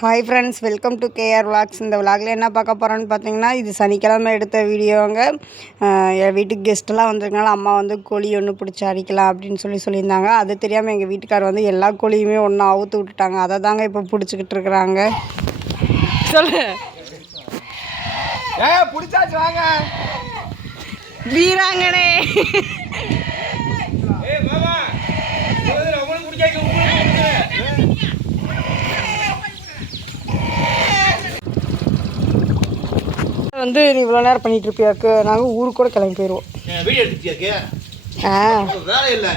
Hi friends welcome to KR vlogs. இந்த விளாகில் என்ன பார்க்க போகிறோன்னு பார்த்தீங்கன்னா இது சனிக்கிழமை எடுத்த வீடியோங்க என் வீட்டுக்கு கெஸ்ட்டெல்லாம் வந்திருக்கனால அம்மா வந்து கோழி ஒன்று பிடிச்சி அடிக்கலாம் அப்படின்னு சொல்லி சொல்லியிருந்தாங்க. அது தெரியாமல் எங்கள் வீட்டுக்கார் வந்து எல்லா கோழியுமே ஒன்று அவுத்து விட்டுட்டாங்க. அதை தாங்க இப்போ பிடிச்சிக்கிட்டு இருக்கிறாங்க. சொல்லு. பிடிச்சாச்சு வாங்க. வீராங்கனே. வந்து நீ இவ்வளோ நேரம் பண்ணிகிட்டு இருப்பியாக்கு? நாங்கள் ஊருக்கு கூட கிளம்பி போயிடுவோம் வீடியோ எடுத்துட்டியாக்கு? ஆ. வேலை இல்லை.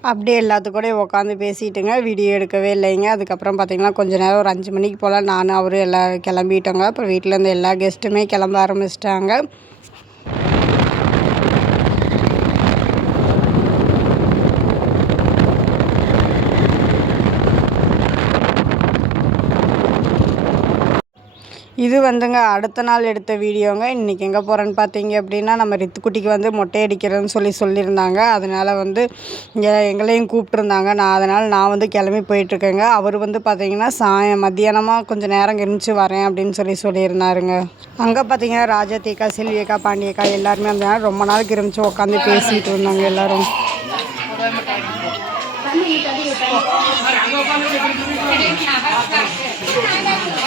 அப்படியே எல்லாத்துக்கூடயும் உட்காந்து பேசிட்டுங்க. வீடியோ எடுக்கவே இல்லைங்க. அதுக்கப்புறம் பார்த்தீங்கன்னா கொஞ்ச நேரம் ஒரு அஞ்சு மணிக்கு போல் நானும் அவரும் எல்லாம் கிளம்பிட்டோங்க. அப்புறம் வீட்டில் இருந்து எல்லா கெஸ்ட்டுமே கிளம்ப ஆரம்பிச்சிட்டாங்க. இது வந்துங்க அடுத்த நாள் எடுத்த வீடியோங்க இன்றைக்கி எங்கே போகிறேன்னு பார்த்தீங்க அப்படின்னா நம்ம ரித்துக்குட்டிக்கு வந்து மொட்டை அடிக்கிறேன்னு சொல்லி சொல்லியிருந்தாங்க அதனால் வந்து இங்கே எங்களையும் கூப்பிட்ருந்தாங்க நான் அதனால் நான் வந்து கிளம்பி போயிட்டுருக்கேங்க அவர் வந்து பார்த்தீங்கன்னா சாயம் மத்தியானமாக கொஞ்சம் நேரம் இருந்துச்சு வரேன் அப்படின்னு சொல்லி சொல்லியிருந்தாருங்க அங்கே பார்த்தீங்கன்னா ராஜா தேக்கா செல்வியக்கா பாண்டியக்கா எல்லாருமே அந்த நாள் ரொம்ப நாள் இருந்துச்சு உட்காந்து பேசிகிட்டு இருந்தாங்க எல்லாரும் you.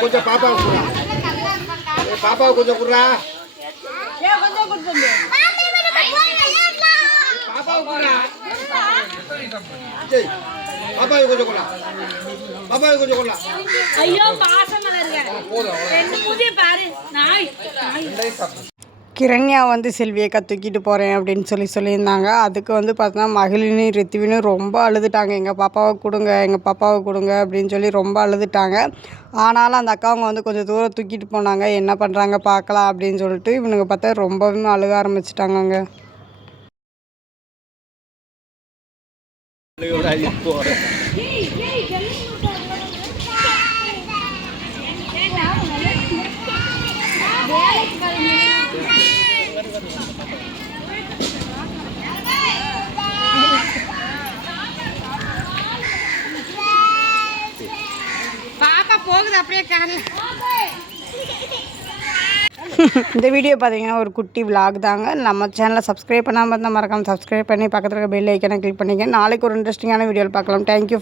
கொஞ்சம் பாப்பாவுக்கு குடுறா பாப்பாவுக்கு கொஞ்சம் குடுறா பாப்பாவை கொஞ்சம் கொள்ளலாம் பாப்பாவை கொஞ்சம் கொள்ளலாம் ஐயோ பாசமா இருக்க போதும் பாரு. நாய். நாய். கிரண்யா வந்து செல்வியக்கா தூக்கிட்டு போகிறேன் அப்படின்னு சொல்லி சொல்லியிருந்தாங்க. அதுக்கு வந்து பார்த்தோன்னா மகளினி ரித்துவினு ரொம்ப அழுதுட்டாங்க. எங்கள் பாப்பாவை கொடுங்க எங்கள் பாப்பாவை கொடுங்க அப்படின்னு சொல்லி ரொம்ப அழுதுட்டாங்க. ஆனாலும் அந்த அக்காவங்க வந்து கொஞ்சம் தூரம் தூக்கிட்டு போனாங்க. என்ன பண்ணுறாங்க பார்க்கலாம் அப்படின்னு சொல்லிட்டு இவனுங்க பார்த்தா ரொம்பவுமே அழுக ஆரம்பிச்சிட்டாங்கங்க. பாப்பா போகுது அப்படியே காணல இந்த வீடியோ பார்த்தீங்கன்னா ஒரு குட்டி vlog தாங்க. நம்ம சேனலை சப்ஸ்கிரைப் பண்ணாமல் இருந்தால் மறக்காமல் சப்ஸ்கிரைப் பண்ணி பக்கத்தில் இருக்க பெல் ஐக்கனை கிளிக் பண்ணிக்க நாளைக்கு ஒரு இன்ட்ரெஸ்டிங்கான வீடியோவில் பார்க்கலாம். தேங்க்யூ